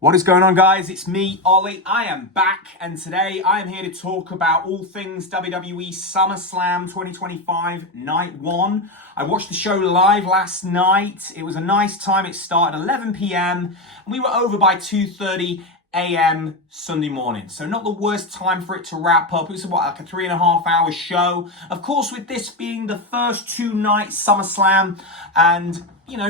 What is going on, guys? It's me, Ollie. I am back, and today I am here to talk about all things WWE SummerSlam 2025 Night 1. I watched the show live last night. It was a nice time. It started 11 p.m. and we were over by 2:30 a.m. Sunday morning. So not the worst time for it to wrap up. It was like a 3.5 hour show. Of course, with this being the first two-night SummerSlam, and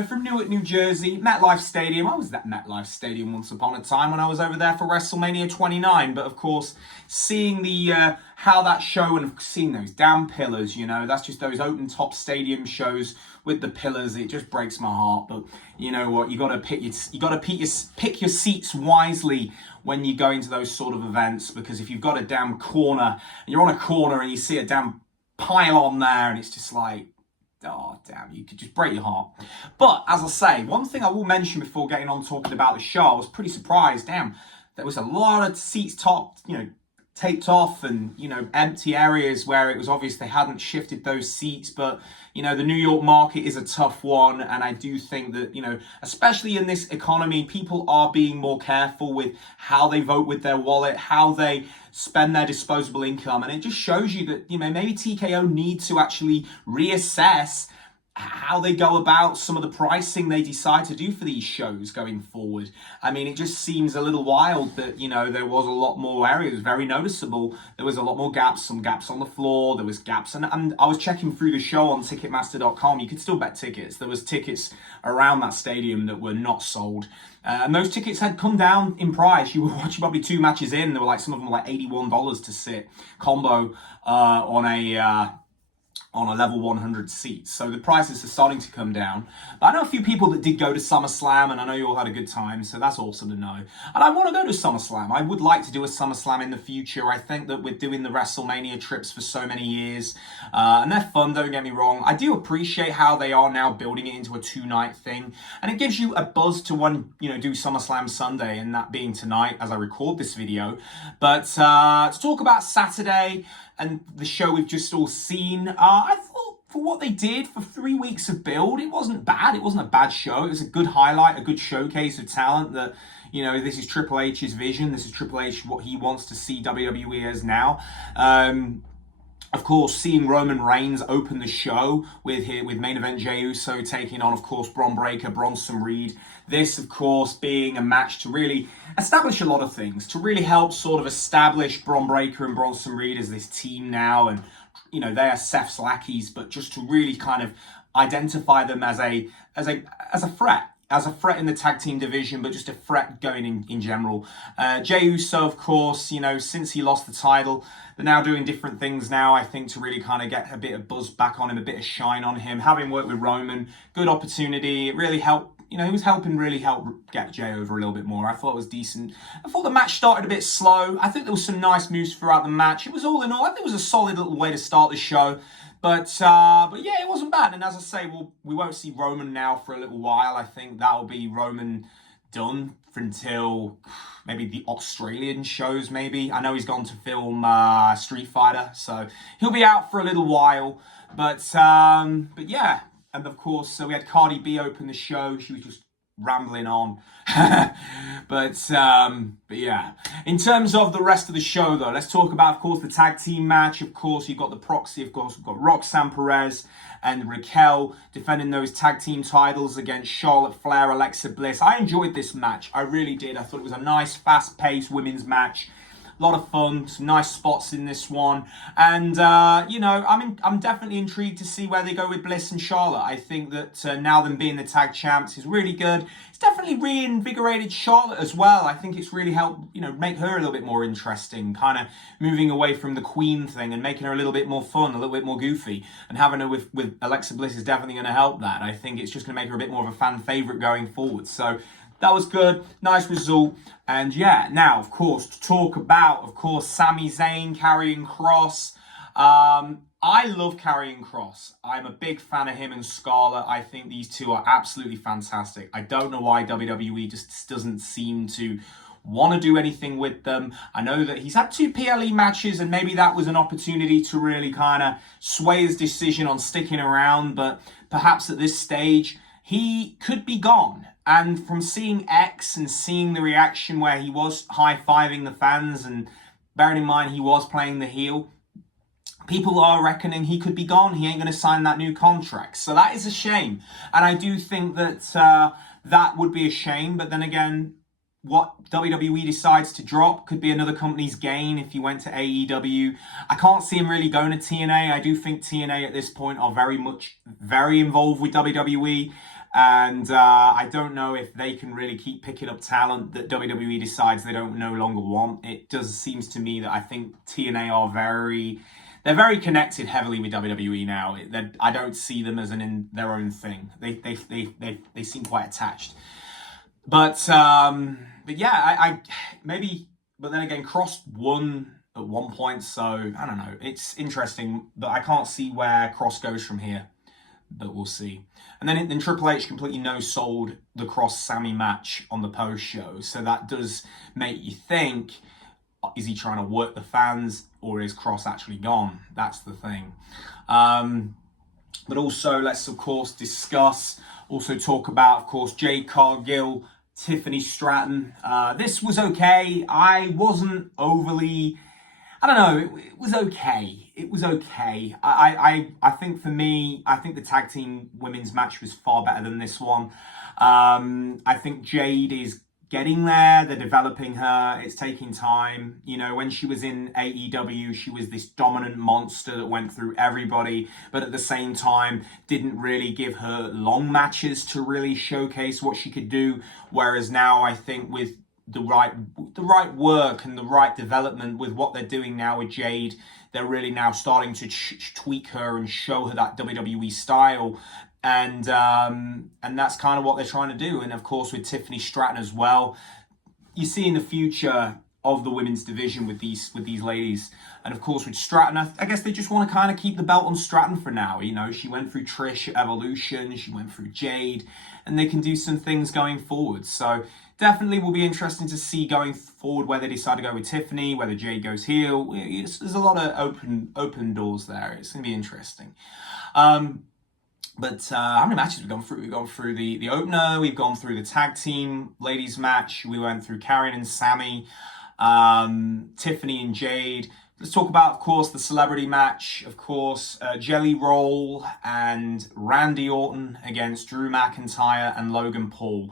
from Newark, New Jersey, MetLife Stadium. I was at MetLife Stadium once upon a time when I was over there for WrestleMania 29. But of course, seeing the how that show and seeing those damn pillars, that's just those open top stadium shows with the pillars. It just breaks my heart. But you know what? You got to pick your seats wisely when you go into those sort of events, because if you've got a damn corner and you're on a corner and you see a damn pylon there, and it's just like, oh, damn, you could just break your heart. But, as I say, one thing I will mention before getting on talking about the show, I was pretty surprised. Damn, there was a lot of seats taped off and, empty areas where it was obvious they hadn't shifted those seats. But, the New York market is a tough one. And I do think that, especially in this economy, people are being more careful with how they vote with their wallet, how they spend their disposable income. And it just shows you that, maybe TKO need to actually reassess how they go about some of the pricing they decide to do for these shows going forward. I mean, it just seems a little wild that, there was a lot more areas, very noticeable. There was a lot more gaps, some gaps on the floor, there was gaps. And I was checking through the show on Ticketmaster.com. You could still bet tickets. There was tickets around that stadium that were not sold. And those tickets had come down in price. You were watching probably two matches in. There were some of them were like $81 to sit combo on a level 100 seat. So the prices are starting to come down. But I know a few people that did go to SummerSlam, and I know you all had a good time, so that's awesome to know. And I want to go to SummerSlam. I would like to do a SummerSlam in the future. I think that we're doing the WrestleMania trips for so many years, and they're fun, don't get me wrong. I do appreciate how they are now building it into a two-night thing, and it gives you a buzz to do SummerSlam Sunday, and that being tonight as I record this video. But to talk about Saturday and the show we've just all seen, I thought for what they did for 3 weeks of build, it wasn't bad. It wasn't a bad show. It was a good highlight, a good showcase of talent that, this is Triple H's vision. This is Triple H, what he wants to see WWE as now. Of course, seeing Roman Reigns open the show with main event Jey Uso taking on, of course, Bron Breakker, Bronson Reed. This, of course, being a match to really establish a lot of things, to really help sort of establish Bron Breakker and Bronson Reed as this team now. And, they are Seth's lackeys, but just to really kind of identify them as a threat. As a threat in the tag team division, but just a threat going in general. Jey Uso, of course, since he lost the title, they're now doing different things now, I think, to really kind of get a bit of buzz back on him, a bit of shine on him. Having worked with Roman, good opportunity. It really helped. He was helping really help get Jey over a little bit more. I thought it was decent. I thought the match started a bit slow. I think there was some nice moves throughout the match. It was all in all, I think it was a solid little way to start the show. But yeah, it wasn't bad. And as I say, we won't see Roman now for a little while. I think that'll be Roman done until maybe the Australian shows, maybe. I know he's gone to film Street Fighter, so he'll be out for a little while. But yeah. And of course, so we had Cardi B open the show. She was just rambling on. but yeah. In terms of the rest of the show, though, let's talk about, of course, the tag team match. Of course, you've got the proxy. Of course, we've got Roxanne Perez and Raquel defending those tag team titles against Charlotte Flair, Alexa Bliss. I enjoyed this match. I really did. I thought it was a nice, fast-paced women's match. A lot of fun, some nice spots in this one. And, I'm definitely intrigued to see where they go with Bliss and Charlotte. I think that now them being the tag champs is really good. It's definitely reinvigorated Charlotte as well. I think it's really helped, make her a little bit more interesting, kind of moving away from the Queen thing and making her a little bit more fun, a little bit more goofy. And having her with Alexa Bliss is definitely going to help that. I think it's just going to make her a bit more of a fan favorite going forward. So that was good. Nice result. And yeah, now, of course, to talk about, of course, Sami Zayn, Karrion Kross. I love Karrion Kross. I'm a big fan of him and Scarlett. I think these two are absolutely fantastic. I don't know why WWE just doesn't seem to want to do anything with them. I know that he's had 2 PLE matches, and maybe that was an opportunity to really kind of sway his decision on sticking around. But perhaps at this stage, he could be gone. And from seeing X and seeing the reaction where he was high-fiving the fans, and bearing in mind he was playing the heel, people are reckoning he could be gone. He ain't going to sign that new contract. So that is a shame. And I do think that that would be a shame. But then again, what WWE decides to drop could be another company's gain if he went to AEW. I can't see him really going to TNA. I do think TNA at this point are very involved with WWE. And I don't know if they can really keep picking up talent that WWE decides they don't no longer want. It does seems to me that I think TNA are they're very connected heavily with WWE now. I don't see them as in their own thing. They seem quite attached. But yeah, I maybe. But then again, Cross won at one point, so I don't know. It's interesting, but I can't see where Cross goes from here. But we'll see. And then Triple H completely no-sold the Cross-Sammy match on the post-show. So that does make you think, is he trying to work the fans or is Cross actually gone? That's the thing. But also, let's, of course, talk about, of course, Jade Cargill, Tiffany Stratton. This was okay. I wasn't overly... I don't know, it was okay. It was okay. I think for me, I think the tag team women's match was far better than this one. I think Jade is getting there. They're developing her. It's taking time. You know, when she was in AEW, she was this dominant monster that went through everybody, but at the same time, didn't really give her long matches to really showcase what she could do. Whereas now, I think with the right work and the right development with what they're doing now with Jade, they're really now starting to tweak her and show her that WWE style, and that's kind of what they're trying to do. And of course with Tiffany Stratton as well, you see in the future of the women's division with these ladies. And of course with Stratton, I guess they just want to kind of keep the belt on Stratton for now. You know, she went through Trish at Evolution, she went through Jade, and they can do some things going forward. So definitely will be interesting to see going forward where they decide to go with Tiffany, whether Jade goes heel. There's a lot of open doors there. It's going to be interesting. But how many matches we've gone through? We've gone through the opener. We've gone through the tag team ladies match. We went through Karrion and Sammy, Tiffany and Jade. Let's talk about, of course, the celebrity match. Of course, Jelly Roll and Randy Orton against Drew McIntyre and Logan Paul.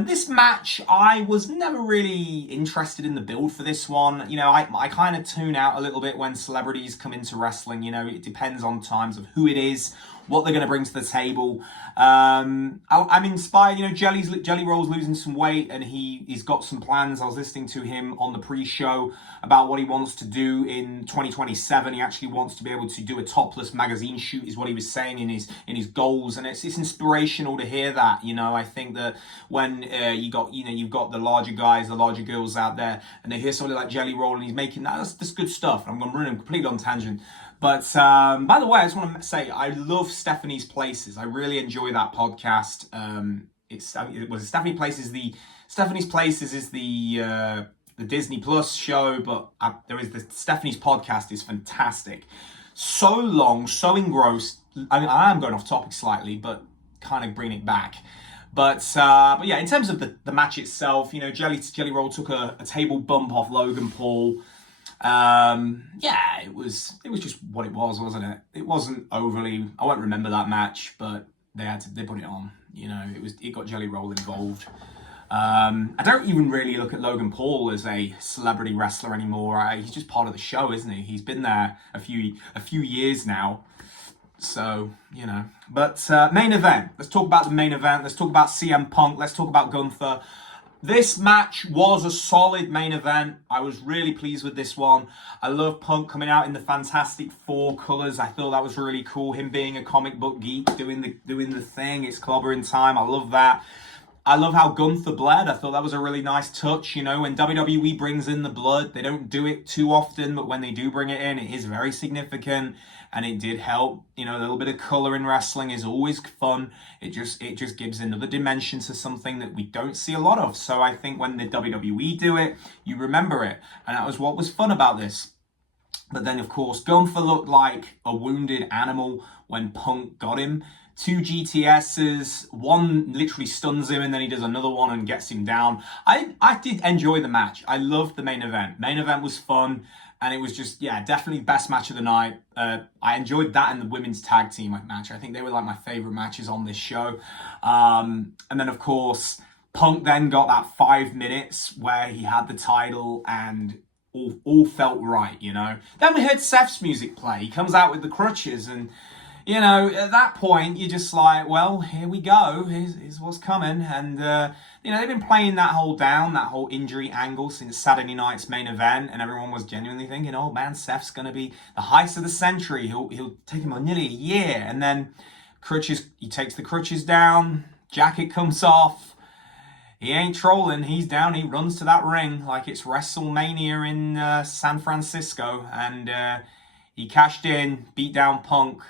This match, I was never really interested in the build for this one. You know, I kind of tune out a little bit when celebrities come into wrestling. You know, it depends on times of who it is, what they're going to bring to the table. I'm inspired. You know, Jelly Roll's losing some weight and he's got some plans. I was listening to him on the pre-show about what he wants to do in 2027. He actually wants to be able to do a topless magazine shoot, is what he was saying in his goals, and it's inspirational to hear that. You know, I think that when you've got the larger guys, the larger girls out there, and they hear somebody like Jelly Roll and he's making that's good stuff. I'm going to run him completely on tangent. But by the way, I just want to say I love Stephanie's Places. I really enjoy that podcast. Stephanie's Places is the Disney Plus show, but there is the Stephanie's podcast is fantastic. So long, so engrossed. I am going off topic slightly, but kind of bring it back. But yeah, in terms of the match itself, you know, Jelly Roll took a table bump off Logan Paul. Yeah, it was just what it was, wasn't it? It wasn't overly. I won't remember that match, but they put it on. You know, it got Jelly Roll involved. I don't even really look at Logan Paul as a celebrity wrestler anymore. He's just part of the show, isn't he? He's been there a few years now. So, you know. But main event. Let's talk about the main event. Let's talk about CM Punk. Let's talk about Gunther. This match was a solid main event. I was really pleased with this one. I love Punk coming out in the Fantastic Four colours. I thought that was really cool. Him being a comic book geek, doing the thing. It's clobbering time. I love that. I love how Gunther bled. I thought that was a really nice touch. You know, when WWE brings in the blood, they don't do it too often, but when they do bring it in, it is very significant, and it did help. You know, a little bit of colour in wrestling is always fun. It just gives another dimension to something that we don't see a lot of. So I think when the WWE do it, you remember it, and that was what was fun about this. But then, of course, Gunther looked like a wounded animal when Punk got him. 2 GTSs, one literally stuns him and then he does another one and gets him down. I did enjoy the match. I loved the main event. Main event was fun and it was just, yeah, definitely best match of the night. I enjoyed that and the women's tag team match. I think they were like my favorite matches on this show. And then of course, Punk then got that 5 minutes where he had the title and all felt right, you know. Then we heard Seth's music play. He comes out with the crutches and, you know, at that point, you're just like, well, here we go. Here's what's coming. And, you know, they've been playing that whole injury angle since Saturday night's main event. And everyone was genuinely thinking, oh, man, Seth's going to be the heist of the century. He'll take him on nearly a year. And then he takes the crutches down. Jacket comes off. He ain't trolling. He's down. He runs to that ring like it's WrestleMania in San Francisco. And he cashed in, beat down Punk.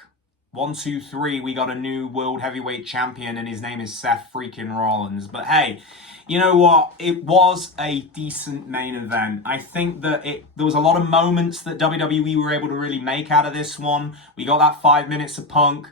1, 2, 3, we got a new world heavyweight champion, and his name is Seth freaking Rollins. But hey, you know what? It was a decent main event. I think that there was a lot of moments that WWE were able to really make out of this one. We got that 5 minutes of Punk.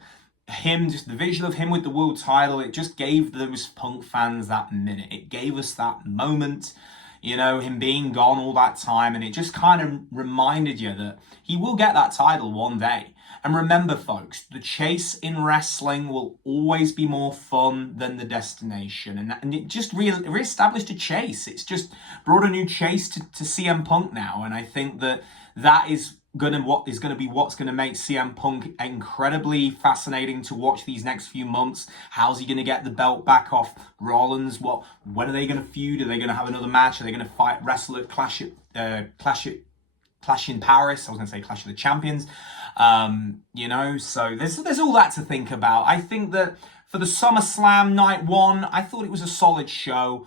Just the visual of him with the world title, it just gave those Punk fans that minute. It gave us that moment, you know, him being gone all that time, and it just kind of reminded you that he will get that title one day. And remember, folks, the chase in wrestling will always be more fun than the destination. And it just re-established a chase. It's just brought a new chase to CM Punk now. And I think that is what's going to make CM Punk incredibly fascinating to watch these next few months. How's he going to get the belt back off Rollins? When are they going to feud? Are they going to have another match? Are they going to wrestle at Clash in Paris? I was going to say Clash of the Champions. You know, so there's all that to think about. I think that for the SummerSlam night 1, I thought it was a solid show.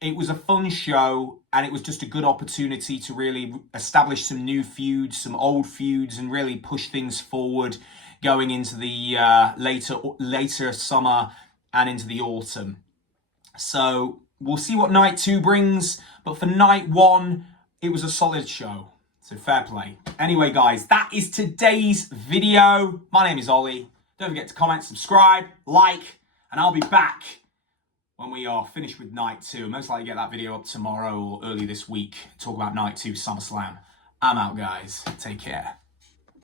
It was a fun show, and it was just a good opportunity to really establish some new feuds, some old feuds, and really push things forward going into the later summer and into the autumn. So we'll see what night 2 brings, but for night 1, it was a solid show. So fair play. Anyway, guys, that is today's video. My name is Ollie. Don't forget to comment, subscribe, like, and I'll be back when we are finished with night 2. Most likely get that video up tomorrow or early this week. Talk about night 2 SummerSlam. I'm out, guys. Take care.